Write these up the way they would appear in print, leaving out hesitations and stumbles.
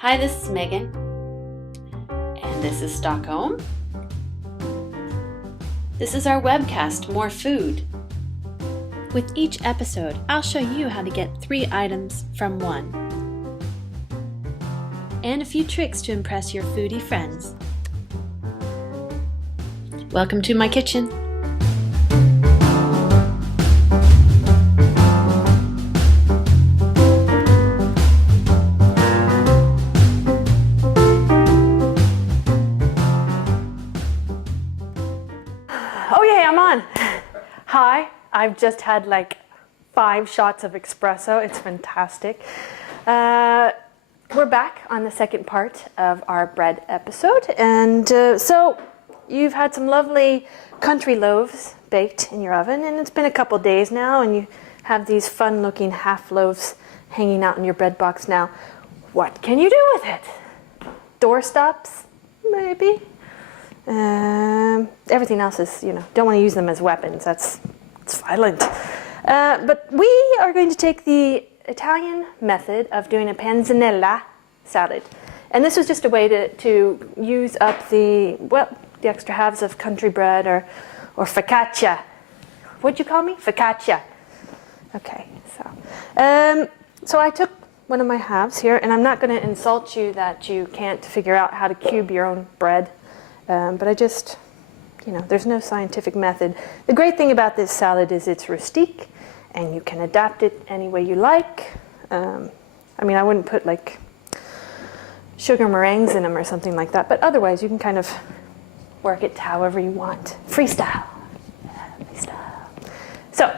Hi, this is Megan, and this is Stockholm. This is our webcast, More Food. With each episode, I'll show you how to get 3 items from 1. And a few tricks to impress your foodie friends. Welcome to my kitchen. Okay, I'm on. Hi, I've just had like 5 shots of espresso. It's fantastic. We're back on the second part of our bread episode. And so you've had some lovely country loaves baked in your oven, and it's been a couple days now, and you have these fun looking half loaves hanging out in your bread box now. What can you do with it? Doorstops? Maybe. Everything else is, don't want to use them as weapons. It's violent. But we are going to take the Italian method of doing a panzanella salad. And this was just a way to use up the extra halves of country bread or focaccia. What'd you call me? Focaccia. Okay, so I took one of my halves here, and I'm not going to insult you that you can't figure out how to cube your own bread. But I just, there's no scientific method. The great thing about this salad is it's rustique, and you can adapt it any way you like. I wouldn't put like sugar meringues in them or something like that, but otherwise you can kind of work it however you want. Freestyle. Freestyle. So,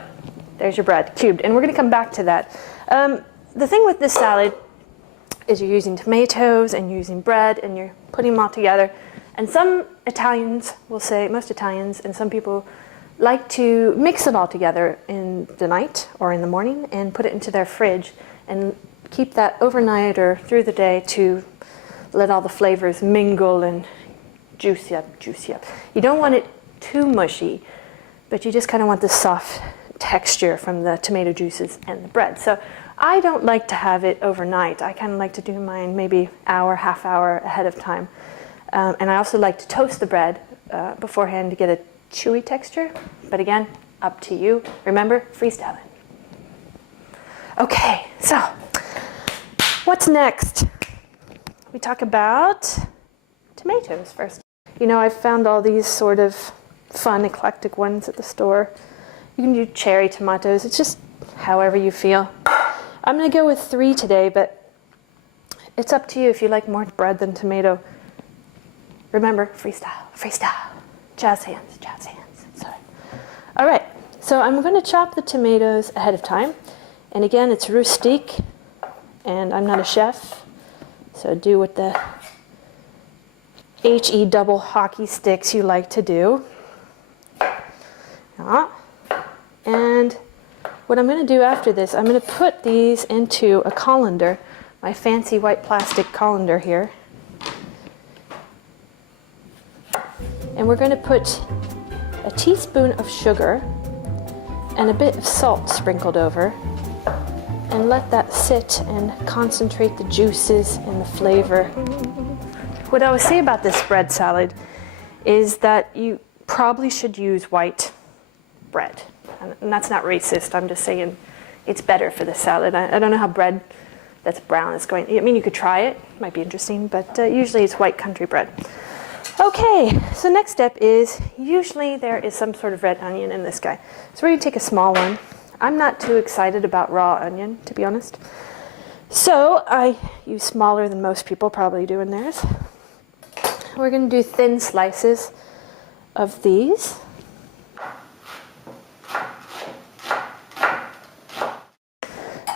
there's your bread, cubed, and we're going to come back to that. The thing with this salad is you're using tomatoes, and you're using bread, and you're putting them all together. And some Italians will say, most Italians, and some people like to mix it all together in the night or in the morning and put it into their fridge and keep that overnight or through the day to let all the flavors mingle and juicy up. You don't want it too mushy, but you just kind of want the soft texture from the tomato juices and the bread. So I don't like to have it overnight. I kind of like to do mine maybe half hour ahead of time. And I also like to toast the bread beforehand to get a chewy texture. But again, up to you. Remember, freestyling. Okay, so what's next? We talk about tomatoes first. I've found all these sort of fun, eclectic ones at the store. You can do cherry tomatoes. It's just however you feel. I'm going to go with 3 today, but it's up to you if you like more bread than tomato. Remember, freestyle, jazz hands. Sorry. All right, so I'm going to chop the tomatoes ahead of time. And again, it's rustique, and I'm not a chef, so do what the HE double hockey sticks you like to do. And what I'm going to do after this, I'm going to put these into a colander, my fancy white plastic colander here. And we're going to put a teaspoon of sugar and a bit of salt sprinkled over and let that sit and concentrate the juices and the flavor. What I would say about this bread salad is that you probably should use white bread. And that's not racist. I'm just saying it's better for the salad. I don't know how bread that's brown is going. You could try it. It might be interesting, but usually it's white country bread. Okay, so next step is, usually there is some sort of red onion in this guy. So we're going to take a small one. I'm not too excited about raw onion, to be honest. So I use smaller than most people probably do in theirs. We're going to do thin slices of these.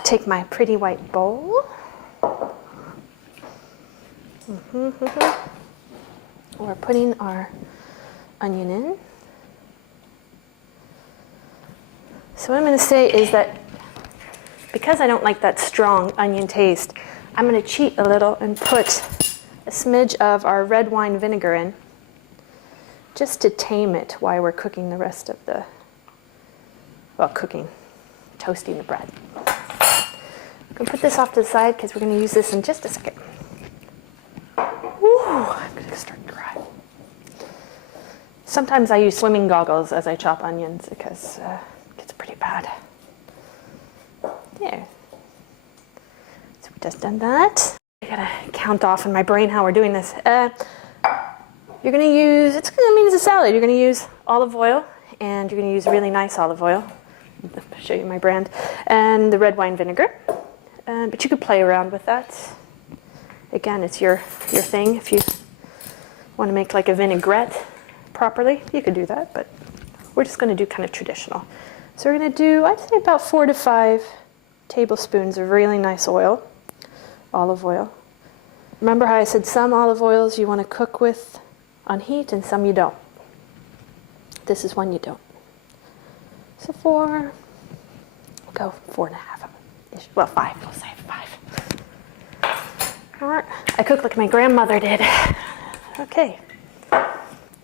Take my pretty white bowl. We're putting our onion in. So what I'm going to say is that because I don't like that strong onion taste, I'm going to cheat a little and put a smidge of our red wine vinegar in, just to tame it while we're cooking the rest of the, toasting the bread. I'm going to put this off to the side because we're going to use this in just a second. no, I'm gonna start to cry. Sometimes I use swimming goggles as I chop onions because it gets pretty bad. There. So we just done that. I gotta count off in my brain how we're doing this. You're gonna use, it's a salad. You're gonna use olive oil, and you're gonna use really nice olive oil. I'll show you my brand. And the red wine vinegar. But you could play around with that. Again, it's your thing. If you want to make like a vinaigrette properly, you could do that, but we're just going to do kind of traditional. So we're going to do, I'd say, about 4 to 5 tablespoons of really nice oil, olive oil. Remember how I said some olive oils you want to cook with on heat and some you don't. This is one you don't. So we'll go 4.5. Well, 5, we'll say 5. All right. I cook like my grandmother did. Okay.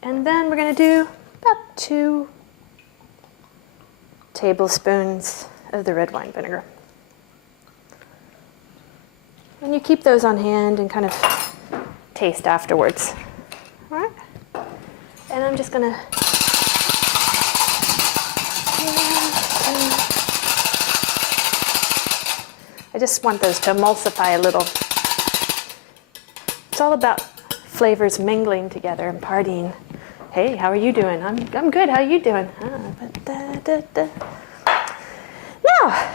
And then we're going to do about 2 tablespoons of the red wine vinegar. And you keep those on hand and kind of taste afterwards. All right. And I'm just going to I just want those to emulsify a little. It's all about flavors mingling together and partying. Hey, how are you doing? I'm good. How are you doing? Now,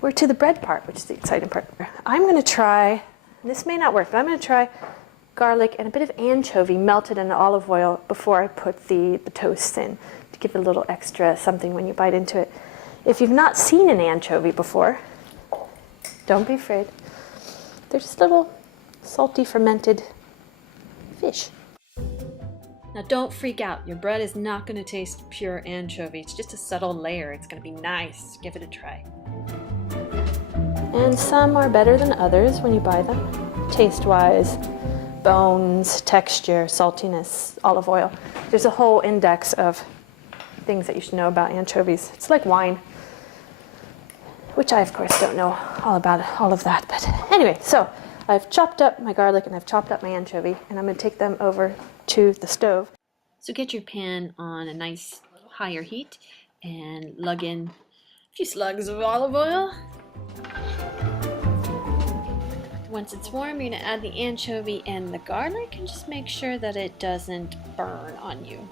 we're to the bread part, which is the exciting part. I'm going to try, this may not work, but I'm going to try garlic and a bit of anchovy melted in olive oil before I put the toast in to give it a little extra something when you bite into it. If you've not seen an anchovy before, don't be afraid. They're just little salty fermented fish. Now don't freak out. Your bread is not going to taste pure anchovy. It's just a subtle layer. It's going to be nice. Give it a try. And some are better than others when you buy them. Taste-wise, bones, texture, saltiness, olive oil. There's a whole index of things that you should know about anchovies. It's like wine, which I, of course, don't know all about all of that. But anyway, so I've chopped up my garlic and I've chopped up my anchovy, and I'm going to take them over to the stove. So get your pan on a nice higher heat and lug in a few slugs of olive oil. Once it's warm, you're going to add the anchovy and the garlic and just make sure that it doesn't burn on you.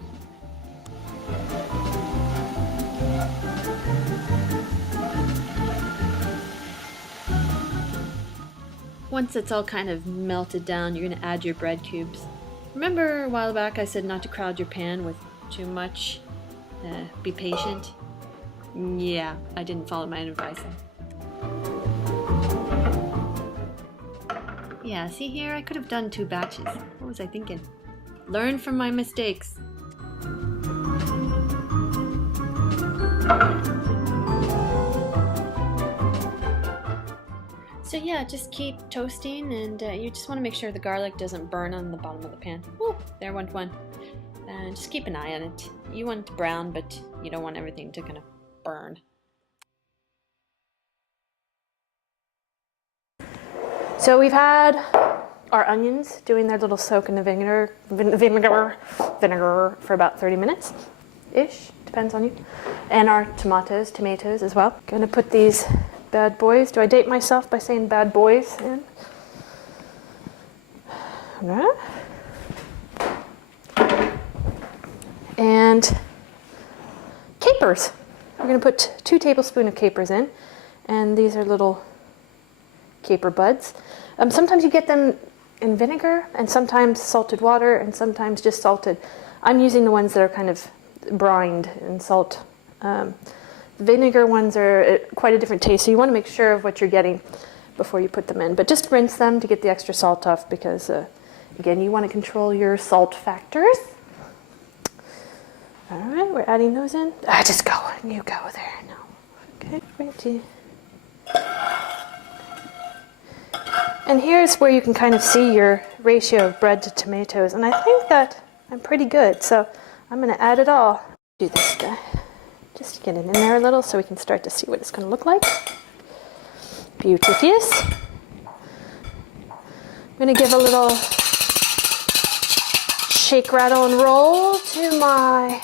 Once it's all kind of melted down, you're going to add your bread cubes. Remember a while back I said not to crowd your pan with too much? Be patient. Yeah, I didn't follow my advice. Yeah, see here, I could have done 2 batches. What was I thinking? Learn from my mistakes. So yeah, just keep toasting, and you just want to make sure the garlic doesn't burn on the bottom of the pan. Woo, there went one. And just keep an eye on it. You want it to brown, but you don't want everything to kind of burn. So we've had our onions doing their little soak in the vinegar for about 30 minutes-ish, depends on you. And our tomatoes as well. Gonna put these bad boys. Do I date myself by saying bad boys in? No. And capers. We're going to put 2 tablespoons of capers in, and these are little caper buds. Sometimes you get them in vinegar, and sometimes salted water, and sometimes just salted. I'm using the ones that are kind of brined in salt. Vinegar ones are quite a different taste, so you want to make sure of what you're getting before you put them in. But just rinse them to get the extra salt off because, again, you want to control your salt factors. All right, we're adding those in. Just go, and you go there. No. Okay, great. And here's where you can kind of see your ratio of bread to tomatoes. And I think that I'm pretty good, so I'm going to add it all. Do this guy. Just get it in there a little so we can start to see what it's going to look like. Beauteous. I'm going to give a little shake, rattle, and roll to my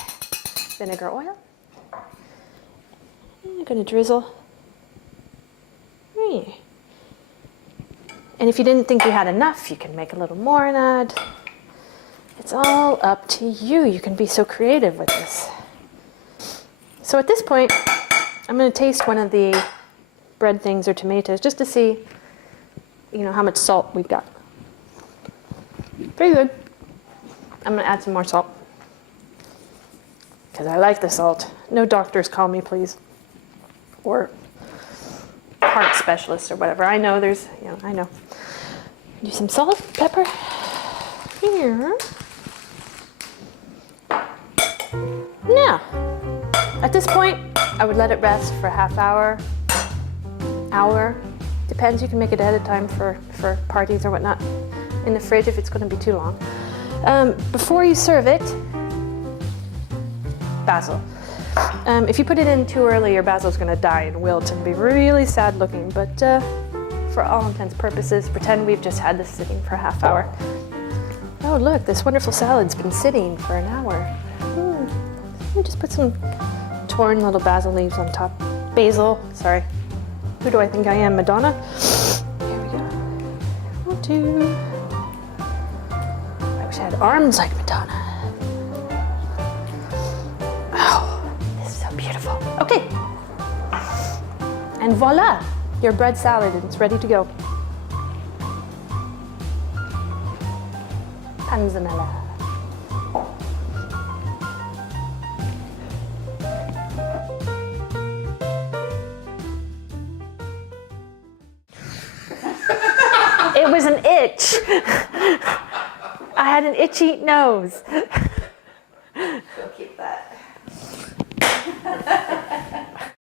vinegar oil. I'm going to drizzle. And if you didn't think you had enough, you can make a little more and add. It's all up to you. You can be so creative with this. So at this point, I'm going to taste one of the bread things or tomatoes just to see, how much salt we've got. Pretty good. I'm going to add some more salt because I like the salt. No doctors call me, please. Or heart specialists or whatever. I know there's, I know. Do some salt, pepper. Here. Now, at this point, I would let it rest for a half hour, Depends, you can make it ahead of time for parties or whatnot. In the fridge if it's going to be too long. Before you serve it, basil. If you put it in too early, your basil's going to die and wilt and be really sad looking, but for all intents and purposes, pretend we've just had this sitting for a half hour. Oh look, this wonderful salad's been sitting for an hour. Let me just put some torn little basil leaves on top. Basil, sorry. Who do I think I am, Madonna? Here we go. 1, 2. I wish I had arms like Madonna. Oh, this is so beautiful. Okay. And voila, your bread salad, and it's ready to go. Panzanella. It was an itch. I had an itchy nose. Go keep that.